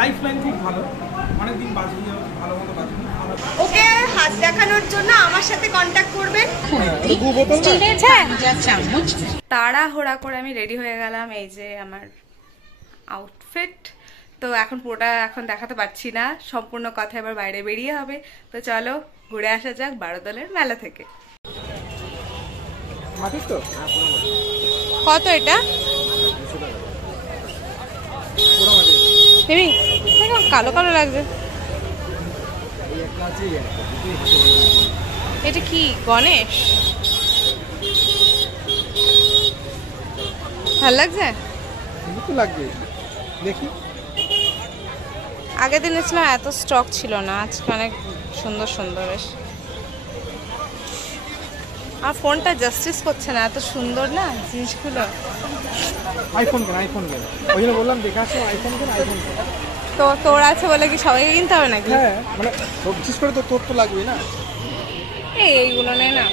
Life line খুব ভালো, অনেকদিন বাঁচবে, ভালো মতো বাঁচবে। ওকে হাত দেখানোর জন্য আমার সাথে কন্ট্যাক্ট করবেন। তাড়াহুড়া করে আমি রেডি হয়ে গেলাম, এই যে আমার আউটফিট। তো এখন পুরোটা এখন দেখাতে পারছি না, সম্পূর্ণ কথা এবার বাইরে বেরিয়ে হবে। তো চলো ঘুরে আসা যাক বারোদলের মেলা থেকে। কত এটা? কালো কালো লাগছে। এটা কি গণেশ? ভাল লাগছে? লাগবে দেখি। আগের দিন ছিল এত স্টক ছিল না, আজকে অনেক সুন্দর সুন্দর বেশ। আর ফোনটা জাস্টিস করছে না, এত সুন্দর না জিনিসগুলো। আইফোন কেন, আইফোন কেন, ওই জন্য বললাম দেখাচ্ছ আইফোন কেন, আইফোন কেন। তো তোর আছে বলে কি সবাইকে কিনতে হবে নাকি? হ্যাঁ মানে বিশেষ করে তো তোর তো লাগবেই না। এইগুলো নেই না,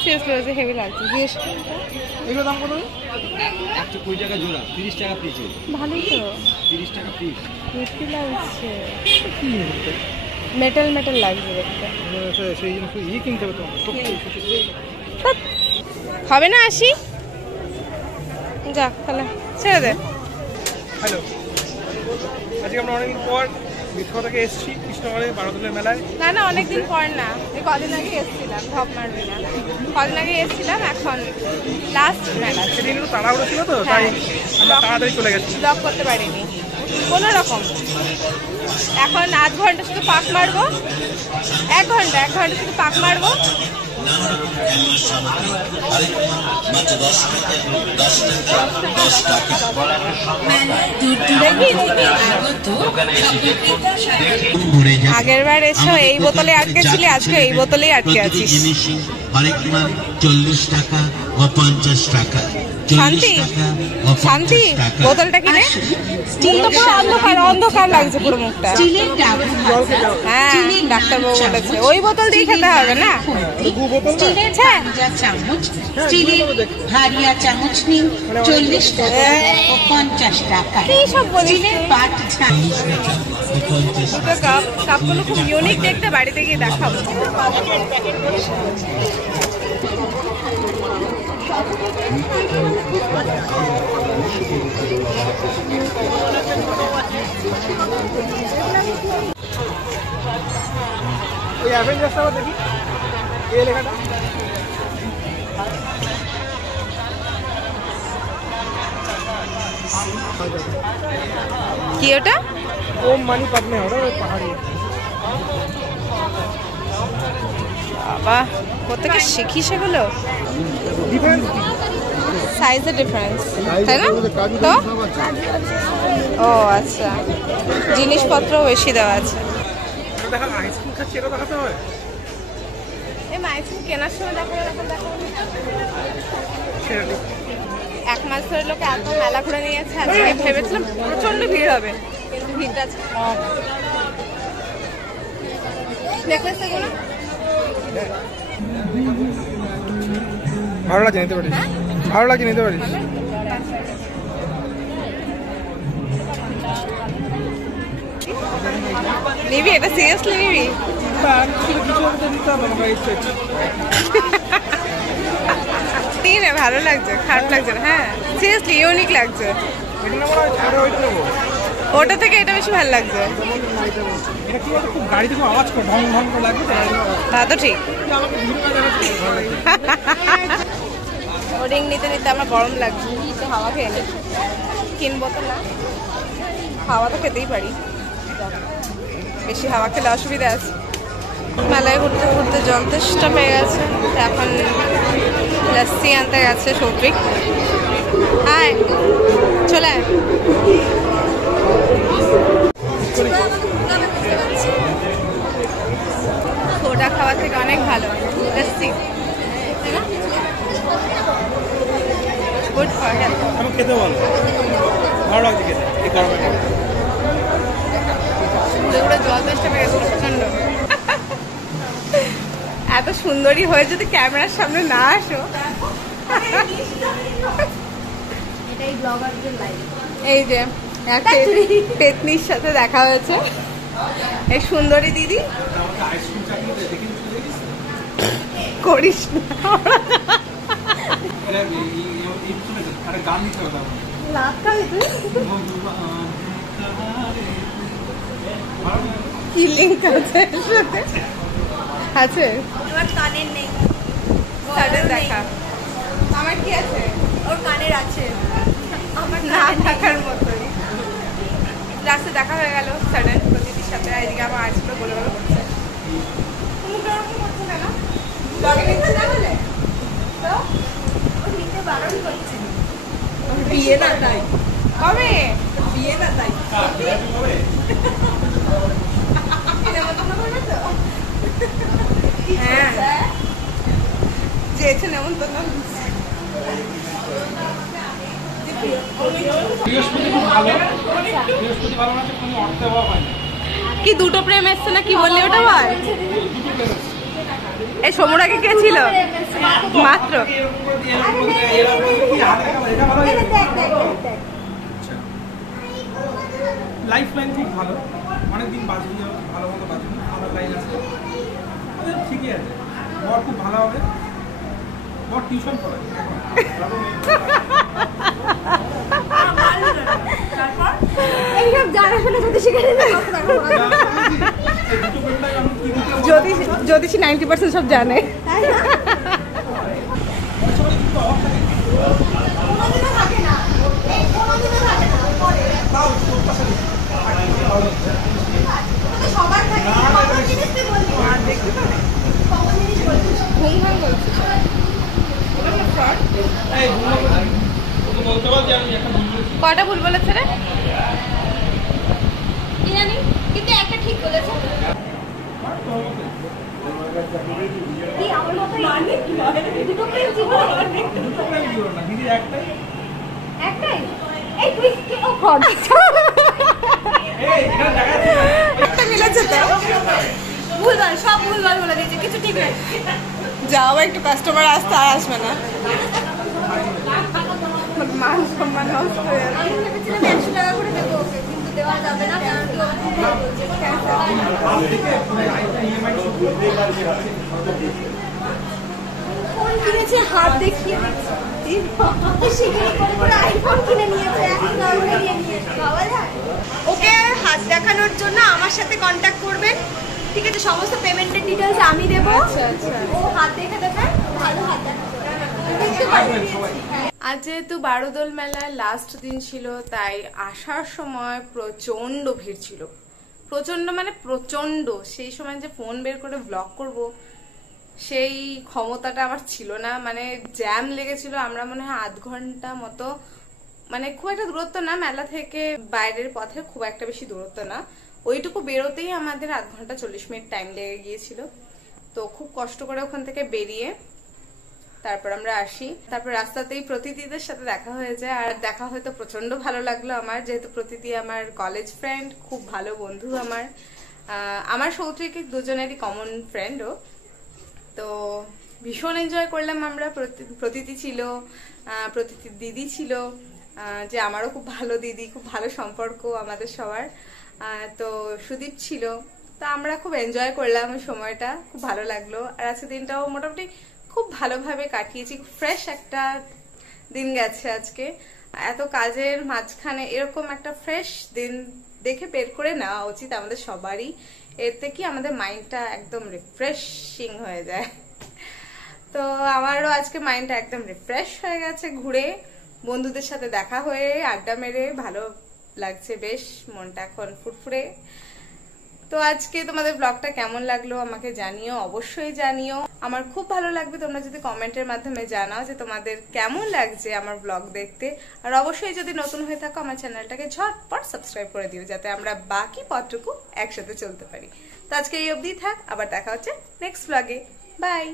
সিরিয়াসলি হেভি লাগছে। জিজ্ঞেস এগুলো দাম কত? 120 টাকা জোড়া, 30 টাকা পিস। ভালোই তো, 30 টাকা পিস। বেশি লাগছে। কি হচ্ছে? মেটাল মেটাল লাগছে দেখতে। সেই জন্য কিনতে হবে তো। হবে না, আসি যাক তাহলে ছেড়ে দে। হ্যালো, আজকে আমরা অনেকদিন পর মিথ্যা থেকে এসেছি কৃষ্ণনগরের বারোদলের মেলায়। না না অনেকদিন পর না, এই কদিন আগে এসেছিলাম, ধপ মারবি না, কদিন আগে এসেছিলাম, এখন লাস্ট মেলা। সেদিন একটু তাড়াহুড়ো ছিল তো, তাই আমরা তাড়াতাড়ি চলে গেছি, ব্লগ করতে পারিনি কোনো রকম। এখন আধ ঘন্টা শুধু পাক মারবো, এক ঘন্টা শুধু পাক মারবো। আগের বার এসো এই বোতলে আটকে ছিলি, আজকে এই বোতলেই আটকে আছিস। 40 টাকা ও 50 টাকা। শান্তি শান্তি বোতলটা কিনে অন্ধকার অন্ধকার লাগছে পুরো মুখটা। হ্যাঁ ডাক্তারবাবু বলেছে ওই বোতল দিয়ে খেতে হবে না। চামচ স্টিলের ভারিয়া চামচ নিন 40 টাকা ও 50 টাকা। কি সব বলিস? পাট দুটো কাপগুলো খুব ইউনিক দেখতে, বাড়িতে গিয়ে দেখাবো। ওই অ্যাভেঞ্জার্সটা আবার দেখি, এই লেখাটা কি ওটা? ওম মানি পাদমে, ওটা ওই পাহাড়ি। বাবা কোথেকে শিখি সেগুলো? ডিফারেন্স সাইজের ডিফারেন্স তাই না? তো ও আচ্ছা, জিনিসপত্র বেশি দেওয়া আছে। দেখা আইসক্রিম খাচ্ছি, এটা দেখাতে হয়। এই আইসক্রিম কেনার সময় দেখা এক মাস ধরে লোকে এত মেলা ঘুরে নিয়েছে, আজকে ভেবেছিলাম প্রচন্ড ভিড় হবে, কিন্তু ভিড়টা কম। নেকলেস এগুলো ভালো লাগছে, নিতে পারিস। ভালো লাগছে, নিতে পারিস। নিবি এটা? সিরিয়াসলি নিবি? তিনে ভালো লাগছে, খারাপ লাগছে না। হ্যাঁ সিরিয়াসলি ইউনিক লাগছে। ওটা থেকে এটা বেশি ভালো লাগছে। গাড়িতে খুব আওয়াজ করে ঢং ঢং করে লাগবে, তা তো ঠিক। ও রিং নিতে নিতে আমার গরম লাগছে, তো হাওয়া খেয়ে নি। কিনবো তো না, হাওয়া তো খেতেই পারি, বেশি হাওয়া খেলে অসুবিধা আছে। মেলায় ঘুরতে ঘুরতে জল তেষ্টা পেয়ে গেছে, এখন লস্যি আনতে গেছে সৌত্রিক। হাই চলে আয়। সোডা খাওয়া থেকে অনেক ভালো লস্যি, তাই না? Good for health. আমি খেতে ভালো, ভালো লাগছে খেতে এই গরমে। জল তেষ্টা পেয়ে গেছিল প্রচন্ড। এত সুন্দরী হয়ে যদি ক্যামেরার সামনে না আসো। এই যে পেতনির সাথে দেখা হয়েছে, এই সুন্দরী দিদি। করিস না, কি লিঙ্ক আছে আছে কানের নেই, দেখা। আমার কি আছে? ওর কানের আছে, আমার না থাকার মতোই। লাস্টে দেখা হয়ে গেল সাডেন প্রতিটির সাথে। এদিকে আমার আজকে বলে বলে করছে, মুখটা ওরকম করছে কেন? ব্লগে নিচ্ছে না বলে তো ও নিতে বারণ করছে। বিয়ে না তাই কবে বিয়ে না তাই হ্যাঁ চেয়েছে নেমন্তন্ন। কি দুটো প্রেম এসছে না কি বললি ওটা বল? এই সমুরাকে কে ছিল মাত্র? লাইফ লাইন ঠিক ভালো, অনেকদিন বাজবি, ভালো মতো বাজবি, ভালো লাইন আছে, ঠিকই আছে। বর খুব ভালো হবে, বর টিউশন পড়ায় জ্যোতিষী 90% সব জানে। কটা ভুল বলেছে রে? কি জানি, কিন্তু একটা ঠিক বলেছে। কি আমার মতোই দুটো প্রেম জীবনে একটাই। এই তুই ও গড একটা মিলেছে তো? ভুলভাল, সব ভুলভাল বলে দিয়েছে, কিছু ঠিক নাই। যাও একটু, কাস্টমার আসতে আর আসবে না, মান সম্মান নষ্ট হয়ে যাবে। আমি ভেবেছিলাম 100 টাকা করে দেবো ওকে, কিন্তু দেওয়া যাবে না, কারণ কি ও বলছে ফোন কিনেছে, হাত দেখিয়ে আইফোন কিনে নিয়েছে, এখন নর্মালি নিয়ে নিয়েছে। ভাবা যায়? ওকে হাত দেখানোর জন্য আমার সাথে কন্ট্যাক্ট করবেন, ঠিক আছে? সমস্ত পেমেন্টের ডিটেলস আমি দেবো। ও হাত দেখে দেবে, ভালো হাত দেখাবে। আজ যেহেতু বারোদোল মেলার লাস্ট দিন ছিল, তাই আসার সময় প্রচন্ড ভিড় ছিল। প্রচন্ড মানে প্রচন্ড। সেই সময় যে ফোন বের করে ব্লগ করব সেই ক্ষমতাটা আমার ছিল না, মানে জ্যাম লেগেছিল। আমরা মনে হয় আধ ঘন্টা মতো, মানে খুব একটা দূরত্ব না, মেলা থেকে বাইরের পথে খুব একটা বেশি দূরত্ব না, ওইটুকু বেরোতেই আমাদের আধ ঘন্টা 40 মিনিট টাইম লেগে গিয়েছিল। তো খুব কষ্ট করে ওখান থেকে বেরিয়ে তারপর আমরা আসি। তারপর রাস্তাতেই প্রতীতিদের সাথে দেখা হয়ে যায়, আর দেখা হয়তো প্রচন্ড ভালো লাগলো আমার, যেহেতু প্রতীতি আমার কলেজ ফ্রেন্ড, খুব ভালো বন্ধু আমার সৌত্রিক দুজনেরই কমন ফ্রেন্ডও। তো ভীষণ এনজয় করলাম আমরা। প্রতীতি ছিল, প্রতীতির দিদি ছিল, যে আমারও খুব ভালো দিদি, খুব ভালো সম্পর্ক আমাদের সবার। তো সুদীপ ছিল। তো আমরা খুব এনজয় করলাম ওই সময়টা, খুব ভালো লাগলো। আর আজকে দিনটাও মোটামুটি খুব ভালোভাবে কাটিয়েছি, ফ্রেশ একটা দিন গেছে আজকে। এত কাজের মাঝখানে এরকম একটা ফ্রেশ দিন দেখে বের করে নেওয়া উচিত আমাদের সবারই। এতে কি আমাদের মাইন্ডটা একদম রিফ্রেশিং হয়ে যায়। তো আমারও আজকে মাইন্ডটা একদম রিফ্রেশ হয়ে গেছে ঘুরে, বন্ধুদের সাথে দেখা হয়ে, আড্ডা মেরে ভালো লাগছে বেশ, মনটা এখন ফুরফুরে। তো আজকে তোমাদের ব্লগটা কেমন লাগলো আমাকে জানিও, অবশ্যই জানিও। আমার খুব ভালো লাগবে তোমরা যদি কমেন্টের মাধ্যমে জানাও যে তোমাদের কেমন লাগছে আমার ব্লগ দেখতে। আর অবশ্যই যদি নতুন হয়ে থাকো আমার চ্যানেলটাকে ঝটপট সাবস্ক্রাইব করে দিও, যাতে আমরা বাকি পথটুকু একসাথে চলতে পারি। তো আজকে এই অবধি থাক, আবার দেখা হচ্ছে নেক্সট ব্লগে। বাই।